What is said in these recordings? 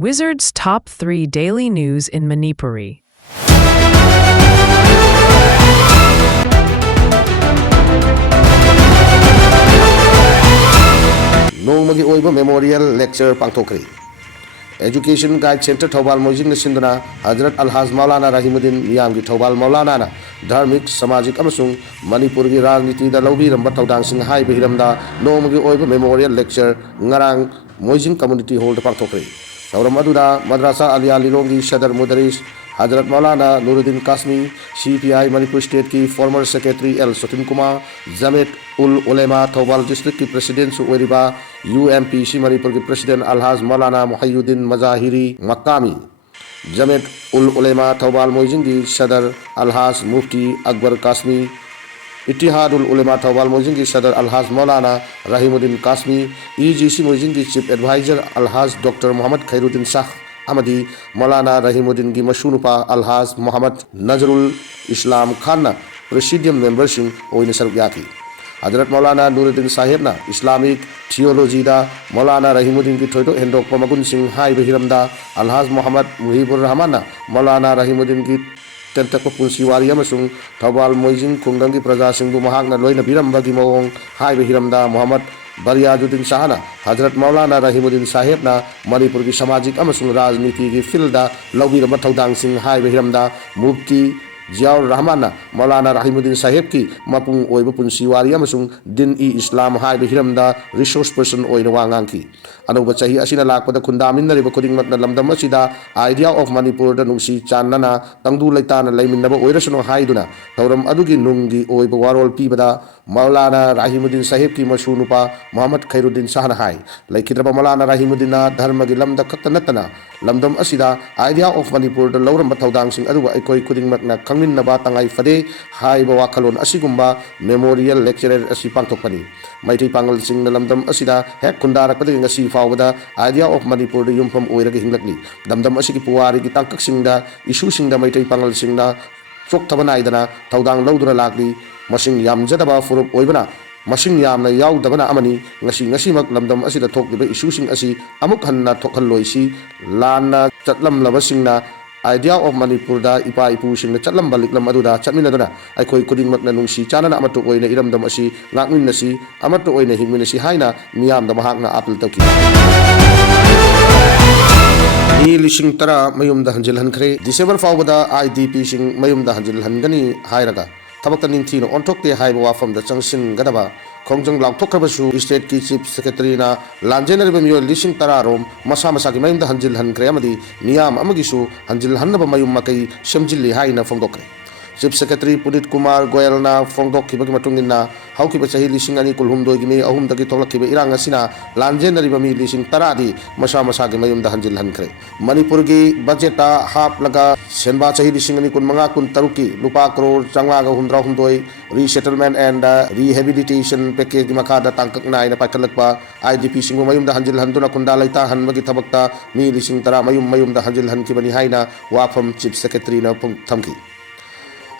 Wizard's Top 3 Daily News in Manipuri. Nongmagi Oiba Memorial Lecture Pangtokri. Education Guide Center Thobal Mojing Sindana, Hazrat Alhaz Maulana Rahimuddin Niamgi Thobal Maulana, Dharmik, Samajik Amasung, Manipuri Rajniti, the Lobi, and Batau Sing Hai Bihiramda, Nongmagi Oiba Memorial Lecture, Ngarang, Mojing Community Hall Pangtokri. Sauramadura, Madrasa Alia Lilongi, Shadar Mudaris, Hazrat Maulana Nuruddin Kasmi, CPI Manipur State की former secretary L Sotin Kumar, Zamet ul Ulema Thobal District की president Suweriba, UMPC Manipur की president Alhaz Maulana Muhayyuddin Mazahiri Makami, Zamet ul Ulema Thobal Mojing की Sadar Alhaz Mufti Akbar Kasmi, Ittihadul Ulema Thobal Mojing की Sadar Alhaz Maulana Rahimuddin Kasmi, EGC Mojing की chief advisor Alhaz Dr. Muhammad Khairuddin Shah Amadi Maulana Rahimuddin की मशहूनुपा Alhaz Muhammad Nazrul Islam Khanna Presidium membership ओइने सरक याकी Hazrat Maulana Nuruddin Sahibna Islamic Theology da Maulana Rahimuddin की थोइटो हेंडोक पमगुन सिंह हाई बहिरमदा Alhaz Muhammad Muhibur Rahmana Maulana Rahimuddin की Tentako Punsiwari amasung Thobal Mojing Khungdang की प्रजा सिंह महागना लोइना बिरमबा की मौंग high बहिरमदा Muhammad Bariajuddin Sahana, Hazrat Maulana Rahimuddin Sahibna, Manipur की सामाजिक अमसुंग राजनीति की फिल्दा लौबी मथौदांग सिंह हाई बहिरमदा मुफ्ती जियाउर रहमान मौलाना राहिमुद्दीन साहेब की मपुंग ओइब पुंसिवारी अमसुंग दिन ई इस्लाम हाई बहिरमदा रिसोर्स पर्सन ओइन वांगांग की अनौब चाही असिना लाकपद खुंदामिन्नरिब खुदिंगमकना लमदम असिदा आइडिया ऑफ मणिपुर द नुंसी चानना तंगदु लैताना लैमिन्नब ओइरसनो हाइदुना थौरम अदुगी नुंगी ओइब वारोल पीबदा मौलाना राहिमुद्दीन साहेब की मशहूनुपा मोहम्मद खैरुद्दीन शाहना हाई लैखिद्रब मौलाना राहिमुद्दीन धर्म की लमद खक्त नतना लमदम असिदा आइडिया ऑफ मणिपुर द लौरम थौदांग सिंह अदुगा अखोई खुदिंगमकना खंगमिन्नबा तंगाई फदे हाइब वाखलोन असिगुम्बा मेमोरियल लेक्चरर असि पांथोकपनी मैथै पांगल सिंह लमदम असिदा हेक खुंदारकपदि ngasi फावदा आइडिया ऑफ मणिपुर द युमफम ओइरग हिंगलकली लमदम असिगी पुवारी की तांकक सिंहदा इशू सिंहदा मैथै पांगल सिंहना चोकथबनाइदना थौदांग लौदुरा लाकली मसिंग यामजदबा फुरुप ओइबना मसिंग यामना याउदबना अमनी ngasi लमदम असिदा थोकलिबा इशूसिंग असि अमुक हन्ना थोकहल्लोइसि लाना चटलमलबसिंगना आइडिया ऑफ मणिपुर दा इपा इपू सिंग चटलम बलिकलम अदुदा चटमिनदना अखोई खुदिंगमकना नुंसी चानना अमटो ओइना इरमदम असि ngakminnasi अमटो ओइना हिंगमिनasi हाइना मियामदा महाकना अपील तौकी Ni lising tara mayumda hanjil hankre December faubada IDP sing mayumda hanjil hangani hairaga tabakta ninthino onthokte haiba wafam da changsin gadaba khongjang laukthokrabasu state ki chief secretary na lanjenariba miyo lising tara rom masa masa ki mayumda hanjil hankre amadi niyam amagisu hanjil hannaba mayum makai semjilli haina fongdokre Chief Secretary Punit Kumar Goyal na fongdok kibagi matungin na haukiba chahi lising ani kulhumdoi gimi ahum dagi tolak kiba irang asina lanjen nari bami lising taradi masa masa gi mayum da hanjil hankre Manipur gi budget hap laga senba chahi lising ani kun manga kun taruki lupa crore changwa ga humdra humdoi resettlement and rehabilitation package gi makada tangkak na ina pakalakpa IDP sing mayum da hanjil handuna kunda laita hanbagi thabakta mi lising tara mayum da hanjil hanki bani haina wafam Chief Secretary na thamki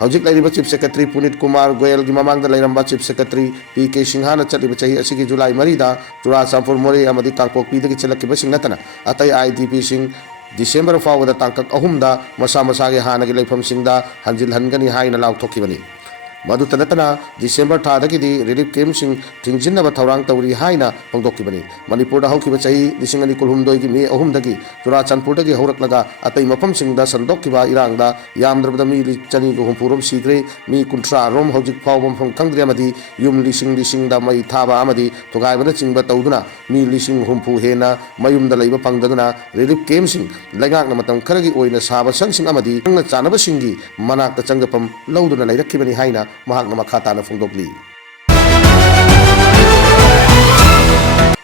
Hojik lairiba Chief Secretary Punit Kumar Goyal gi mamang da lairamba Chief Secretary PK Singhana chatiba chahi asigi July marida Churachampur Mori amadi Kangpokpi dagi chalakkiba singnatana atai IDP sing December fawada tangkak ahumda masa masa gi hana gi leifam singda hanjil hangani haina laukthokibani Madu tanatana December thadagi di relief camp sing thingjinaba thaurang tawri haina pangdokibani Manipur da haukiba chahi lisingani kulhumdoi gi me ahumdagi Churachandpur dagi horaklaga atai mafam singda sandokkiba irangda yamdrabda mi chani go humpurom sigre mi kuntra rom hojik fawbam from kangdri amadi yum lising da mai thaba amadi togaibana chingba tawduna mi lising humpu hena mayum da leiba pangdaduna relief camp sing lengak na matam kharagi oina saba sangsing amadi ngna chanaba singi manakta changgapam lauduna leirakibani haina mahakna makhata na fongdokli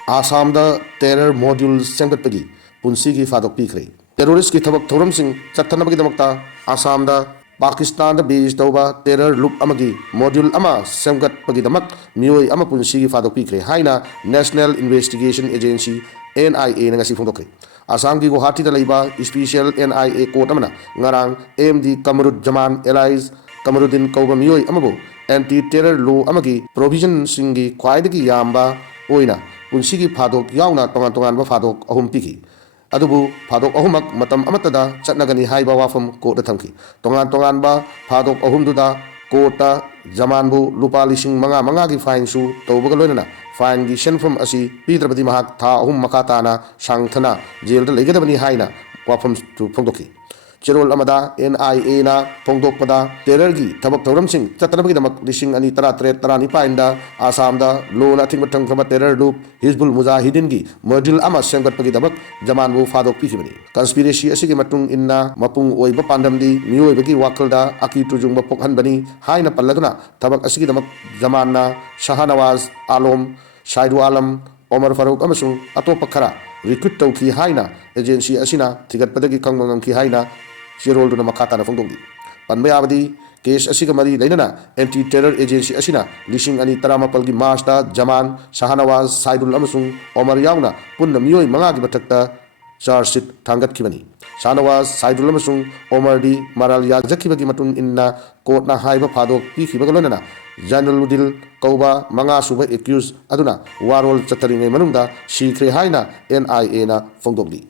Assam da terror module semgatpagi punsi gi fadok pikre terrorist ki thabak thoram sing chattanabagi damakta Assam da Pakistan da base tauba terror loop amagi module ama semgatpagi damak mioi ama punsi gi fadok pikre haina National Investigation Agency NIA na ngasi fongdokre Assam ki Guwahati da laiba special NIA court amana ngarang AMD Kamarud Jaman allies Kamaruddin Kauba Miyoi Amabu anti-terror law amagi provision singi khwaidagi yamba oina punsigi phadok yauna tongan ba phadok ahum piki अदुबु फादोक अहुमक मतम अमतदा चटनगनी हाइबा वाफम court थमकी तोंगान तोंगानबा फादोक अहुमदुदा court जमानबु लुपा लिसिंग मंगा मंगा की fine सु तौबग लोइनना fine की सेनफम असी पीद्रबदी महाक था अहुम मखा ताना सांगथना जेल लेगदबनी हाइना वाफम फोंदोकी चेरोल अमदा NIA ना फोंदोकपदा टेरर की थबक थौरमसिंग चतनबगीदमक लिसिंग अनि तरा त्रेत तरा निपाइंदा आसामदा लोन अथिंग बथंगखब टेरर ग्रुप हिजबुल मुजाहिदीन की मॉड्यूल अमा सेंगतपगीदमक जमानबु फादोक पिखिबनी कंस्पिरेसी असिगे मटुंग इन्ना मपुंग ओइब पांडमदी मियोइबगी वाकलदा अकी तुजुंग पोखनबनी हाइना पल्लदुना थबक असिगीदमक जमानना शाहनवाज आलम शाइदु आलम ओमर फारूक अमसुंग अतोप खरा रिक्रूट तौकी हाइना एजेंसी असिना थिगतपदगी खंगमंगमकी हाइना चेरोलदुना मखाताना फोंदोंगी पनबे याबदी केस असिगा मरी लेनना एंटी टेरर एजेंसी असिना लिसिंग अनि तरामपल की मार्चता जमान शाहनवाज साइदुल अमसुंग ओमर यावना पुन्न मियोय मंगा की बथक्ता चार्जशीट थांगतखिबनी शाहनवाज साइदुल अमसुंग ओमर दी मराल याजखिबगी मतुंग इन्ना कोर्टना हाइबा फादोक पिखिबगा लोनना जैनुलुद्दीन कौबा मंगा सुबा एक्यूज अदुना वारोल चतरिंगे मनुंगदा सीख्रे हाइना NIA ना फोंदोंगी